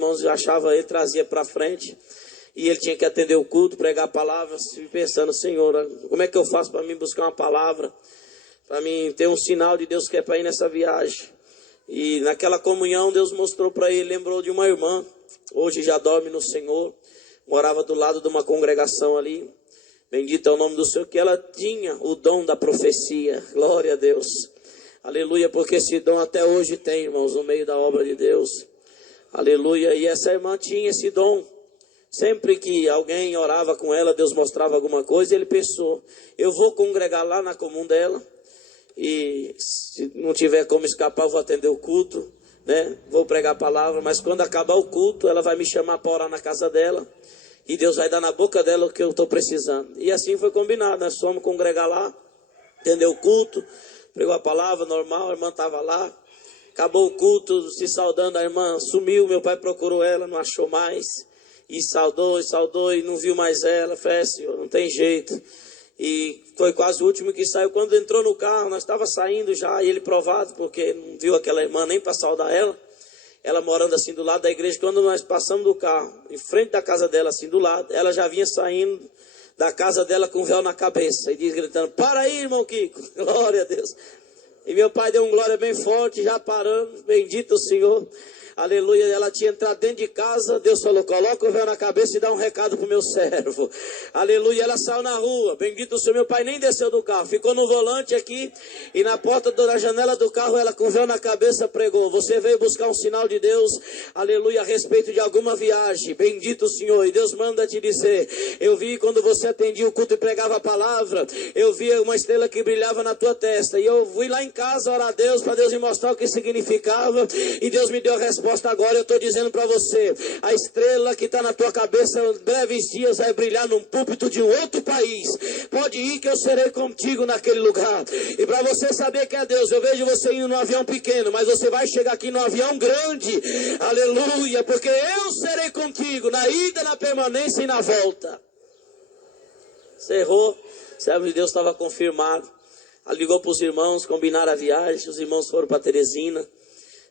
irmãos achava ele, trazia para frente. E ele tinha que atender o culto, pregar a palavra, pensando, Senhor, como é que eu faço para mim buscar uma palavra? Para mim ter um sinal de Deus que é para ir nessa viagem. E naquela comunhão Deus mostrou para ele, lembrou de uma irmã, hoje já dorme no Senhor, morava do lado de uma congregação ali. Bendito é o nome do Senhor, que ela tinha o dom da profecia. Glória a Deus. Aleluia, porque esse dom até hoje tem, irmãos, no meio da obra de Deus. Aleluia, e essa irmã tinha esse dom. Sempre que alguém orava com ela, Deus mostrava alguma coisa, e ele pensou, eu vou congregar lá na comum dela, e se não tiver como escapar, eu vou atender o culto, né? Vou pregar a palavra, mas quando acabar o culto, ela vai me chamar para orar na casa dela, e Deus vai dar na boca dela o que eu estou precisando. E assim foi combinado, nós fomos congregar lá, atender o culto, pregou a palavra normal, a irmã estava lá, acabou o culto, se saudando, a irmã sumiu, meu pai procurou ela, não achou mais, e saudou, e não viu mais ela. Falei, Senhor, não tem jeito. E foi quase o último que saiu. Quando entrou no carro, nós estávamos saindo já, e ele provado, porque não viu aquela irmã nem para saudar ela. Ela morando assim do lado da igreja, quando nós passamos do carro, em frente da casa dela, assim do lado, ela já vinha saindo da casa dela com o véu na cabeça, e diz gritando, para aí, irmão Kiko, glória a Deus. E meu pai deu um glória bem forte, já parando, bendito o Senhor. Aleluia, ela tinha entrado dentro de casa, Deus falou, coloca o véu na cabeça e dá um recado para o meu servo. Aleluia, ela saiu na rua, bendito o Senhor, meu pai nem desceu do carro, ficou no volante aqui, e na porta da janela do carro, ela com o véu na cabeça pregou, você veio buscar um sinal de Deus, aleluia, a respeito de alguma viagem, bendito o Senhor, e Deus manda te dizer, eu vi quando você atendia o culto e pregava a palavra, eu vi uma estrela que brilhava na tua testa, e eu fui lá em casa orar a Deus, para Deus me mostrar o que significava, e Deus me deu a resposta. Agora eu estou dizendo para você, a estrela que está na tua cabeça em breves dias vai brilhar num púlpito de um outro país. Pode ir que eu serei contigo naquele lugar. E para você saber que é Deus, eu vejo você indo num avião pequeno, mas você vai chegar aqui num avião grande. Aleluia, porque eu serei contigo na ida, na permanência e na volta. Cerrou, o servo de Deus estava confirmado. Ligou para os irmãos, combinaram a viagem, os irmãos foram para Teresina.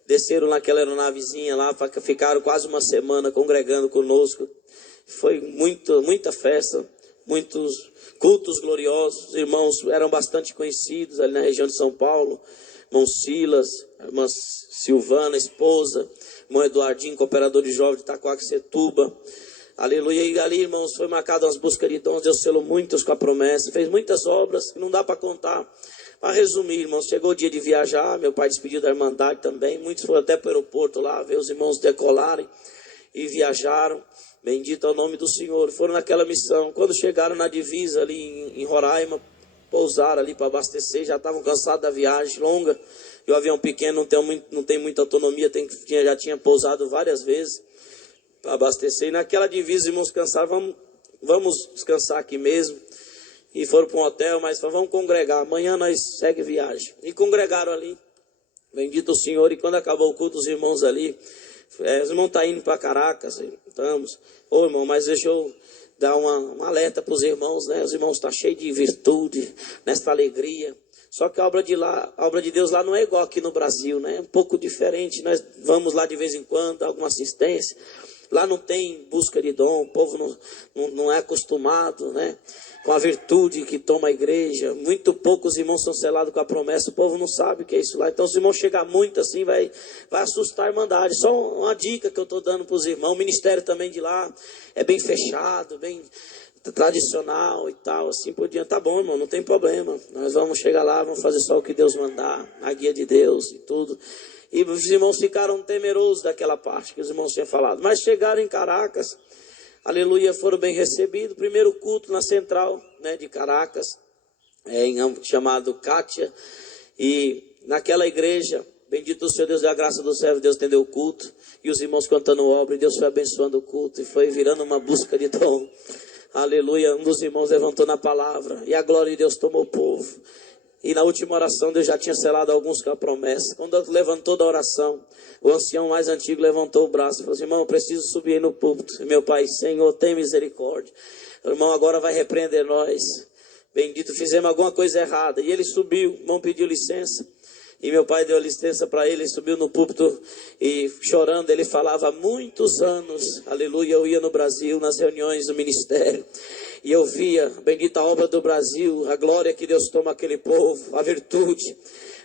Desceram naquela aeronavezinha lá, ficaram quase uma semana congregando conosco. Foi muita festa, muitos cultos gloriosos. Os irmãos eram bastante conhecidos ali na região de São Paulo. Irmão Silas, irmã Silvana, esposa, irmão Eduardinho, cooperador de jovens de Itaquaquecetuba. Aleluia. E ali, irmãos, foi marcado as buscas de dons. Deus selou muitos com a promessa. Fez muitas obras que não dá para contar. Para resumir, irmãos, chegou o dia de viajar, meu pai despediu da Irmandade também, muitos foram até para o aeroporto lá, ver os irmãos decolarem e viajaram, bendito é o nome do Senhor, foram naquela missão. Quando chegaram na divisa ali em Roraima, pousaram ali para abastecer, já estavam cansados da viagem longa, e o avião pequeno não tem muita autonomia, já tinha pousado várias vezes para abastecer, e naquela divisa, irmãos, cansaram, vamos descansar aqui mesmo. E foram para um hotel, mas falaram, vamos congregar, amanhã nós segue viagem. E congregaram ali, bendito o Senhor, e quando acabou o culto, os irmãos ali, os irmãos estão indo para Caracas, estamos, irmão, mas deixa eu dar um alerta para os irmãos, né? Os irmãos estão cheios de virtude, nesta alegria, só que a obra de Deus lá não é igual aqui no Brasil, né? É um pouco diferente, nós vamos lá de vez em quando, dar alguma assistência, lá não tem busca de dom, o povo não é acostumado, né? Com a virtude que toma a igreja, muito poucos irmãos são selados com a promessa, o povo não sabe o que é isso lá, então se os irmãos chegar muito assim, vai assustar a irmandade. Só uma dica que eu estou dando para os irmãos, o ministério também de lá é bem fechado, bem tradicional e tal, assim por diante. Tá bom, irmão, não tem problema, nós vamos chegar lá, vamos fazer só o que Deus mandar, a guia de Deus e tudo. E os irmãos ficaram temerosos daquela parte que os irmãos tinham falado, mas chegaram em Caracas, aleluia, foram bem recebidos. Primeiro culto na central, né, de Caracas, chamado Cátia, e naquela igreja, bendito o Senhor Deus, da graça do servo, Deus atendeu o culto, e os irmãos cantando obra, e Deus foi abençoando o culto, e foi virando uma busca de dom, aleluia. Um dos irmãos levantou na palavra, e a glória de Deus tomou o povo, e na última oração Deus já tinha selado alguns com a promessa. Quando levantou da oração, o ancião mais antigo levantou o braço e falou assim, irmão, eu preciso subir aí no púlpito. E meu pai, Senhor, tem misericórdia, o irmão agora vai repreender nós, bendito, fizemos alguma coisa errada. E ele subiu, o irmão pediu licença, E meu pai deu licença para ele, subiu no púlpito e chorando, ele falava: há muitos anos, aleluia, eu ia no Brasil, nas reuniões do ministério, e eu via a bendita obra do Brasil, a glória que Deus toma aquele povo, a virtude.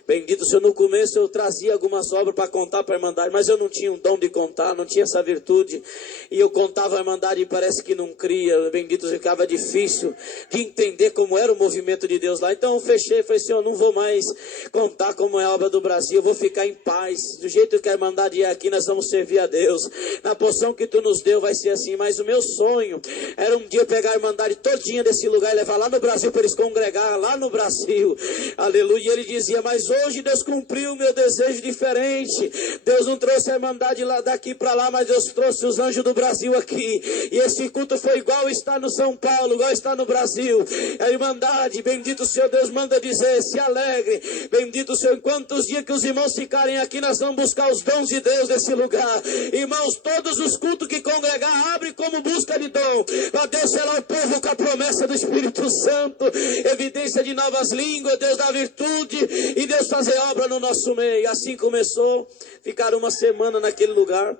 Bendito Senhor, no começo eu trazia algumas obras para contar para a Irmandade, mas eu não tinha um dom de contar, não tinha essa virtude, e eu contava a Irmandade e parece que não cria. Bendito, ficava difícil de entender como era o movimento de Deus lá. Então eu fechei, falei: Senhor, não vou mais contar como é a obra do Brasil, eu vou ficar em paz, do jeito que a Irmandade é aqui, nós vamos servir a Deus, na porção que tu nos deu vai ser assim. Mas o meu sonho era um dia pegar a Irmandade todinha desse lugar e levar lá no Brasil, para eles congregar lá no Brasil, aleluia. E ele dizia: mas hoje Deus cumpriu o meu desejo diferente. Deus não trouxe a Irmandade lá daqui para lá, mas Deus trouxe os anjos do Brasil aqui. E esse culto foi igual está no São Paulo, igual está no Brasil. A Irmandade, bendito o Senhor, Deus manda dizer: se alegre, bendito o Senhor. Enquanto os dias que os irmãos ficarem aqui, nós vamos buscar os dons de Deus nesse lugar. Irmãos, todos os cultos que congregar, abre como busca de dom, para Deus selar o povo com a promessa do Espírito Santo, evidência de novas línguas, Deus dá virtude e Deus fazer obra no nosso meio. Assim começou, ficaram uma semana naquele lugar.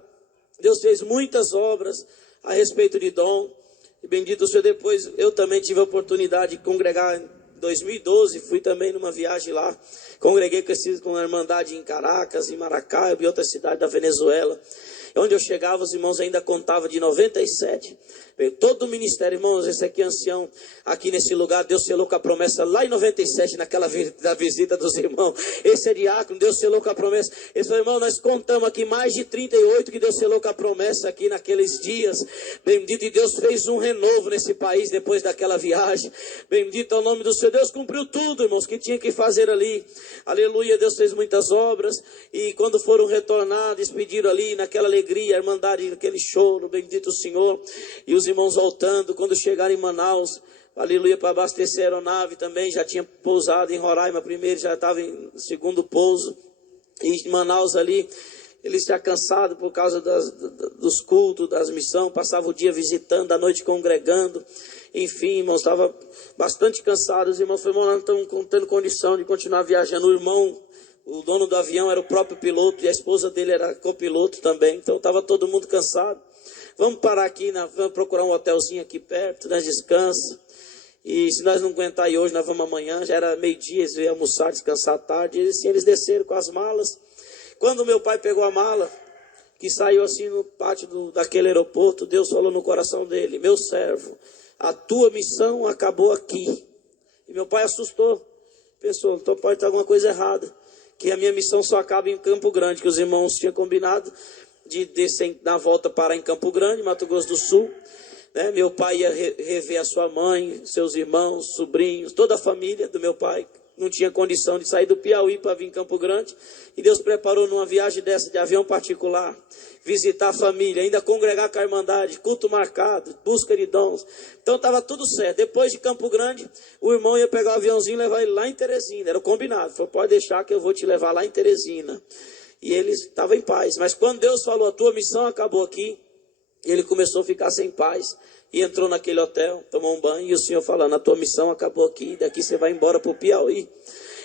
Deus fez muitas obras a respeito de dom. E bendito o Senhor, depois eu também tive a oportunidade de congregar em 2012, fui também numa viagem lá. Congreguei com a Irmandade em Caracas, em Maracaibo e outra cidade da Venezuela. Onde eu chegava, os irmãos ainda contavam de 97. Todo o ministério, irmãos, esse aqui é ancião, aqui nesse lugar, Deus selou com a promessa lá em 97, naquela da visita dos irmãos. Esse é diácono, Deus selou com a promessa. Esse irmão, nós contamos aqui mais de 38 que Deus selou com a promessa aqui naqueles dias. Bendito, e Deus fez um renovo nesse país depois daquela viagem. Bendito é o nome do Senhor. Deus cumpriu tudo, irmãos, que tinha que fazer ali. Aleluia, Deus fez muitas obras. E quando foram retornar, despediram ali naquela alegria, a Irmandade, aquele choro, bendito o Senhor. E os irmãos voltando, quando chegaram em Manaus, aleluia, para abastecer a aeronave também, já tinha pousado em Roraima primeiro, já estava em segundo pouso. E em Manaus ali, eles já cansados por causa dos cultos, das missões, passavam o dia visitando, a noite congregando. Enfim, irmãos, estava bastante cansado. Os irmãos falaram: não estamos tendo condição de continuar viajando. O irmão, o dono do avião, era o próprio piloto e a esposa dele era copiloto também. Então estava todo mundo cansado. Vamos parar aqui, vamos procurar um hotelzinho aqui perto, nós descansa. E se nós não aguentar aí hoje, nós vamos amanhã. Já era meio-dia, eles iam almoçar, descansar à tarde. E assim, eles desceram com as malas. Quando meu pai pegou a mala, que saiu assim no pátio daquele aeroporto, Deus falou no coração dele: meu servo, a tua missão acabou aqui. E meu pai assustou. Pensou: então pode estar alguma coisa errada, que a minha missão só acaba em Campo Grande, que os irmãos tinham combinado de descer na volta parar em Campo Grande, Mato Grosso do Sul, né? Meu pai ia rever a sua mãe, seus irmãos, sobrinhos, toda a família do meu pai. Não tinha condição de sair do Piauí para vir em Campo Grande. E Deus preparou numa viagem dessa de avião particular, visitar a família, ainda congregar com a Irmandade, culto marcado, busca de dons. Então estava tudo certo. Depois de Campo Grande, o irmão ia pegar o aviãozinho e levar ele lá em Teresina. Era o combinado. Falou: pode deixar que eu vou te levar lá em Teresina. E ele estava em paz. Mas quando Deus falou: a tua missão acabou aqui, ele começou a ficar sem paz. E entrou naquele hotel, tomou um banho. E o Senhor falando: a tua missão acabou aqui, daqui você vai embora para o Piauí.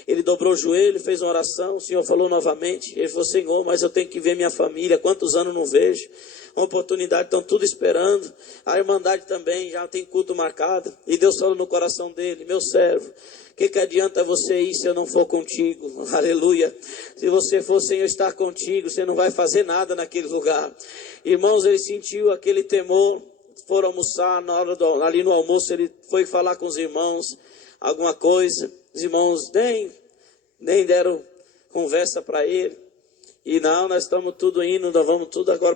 Ele dobrou o joelho, fez uma oração. O Senhor falou novamente. Ele falou: Senhor, mas eu tenho que ver minha família. Quantos anos não vejo? Uma oportunidade, estão tudo esperando. A Irmandade também já tem culto marcado. E Deus falou no coração dele: meu servo, que adianta você ir se eu não for contigo? Aleluia. Se você for sem eu estar contigo, você não vai fazer nada naquele lugar. Irmãos, ele sentiu aquele temor. Foram almoçar, na hora ali no almoço ele foi falar com os irmãos alguma coisa. Os irmãos nem deram conversa para ele. E não, nós estamos tudo indo, nós vamos tudo agora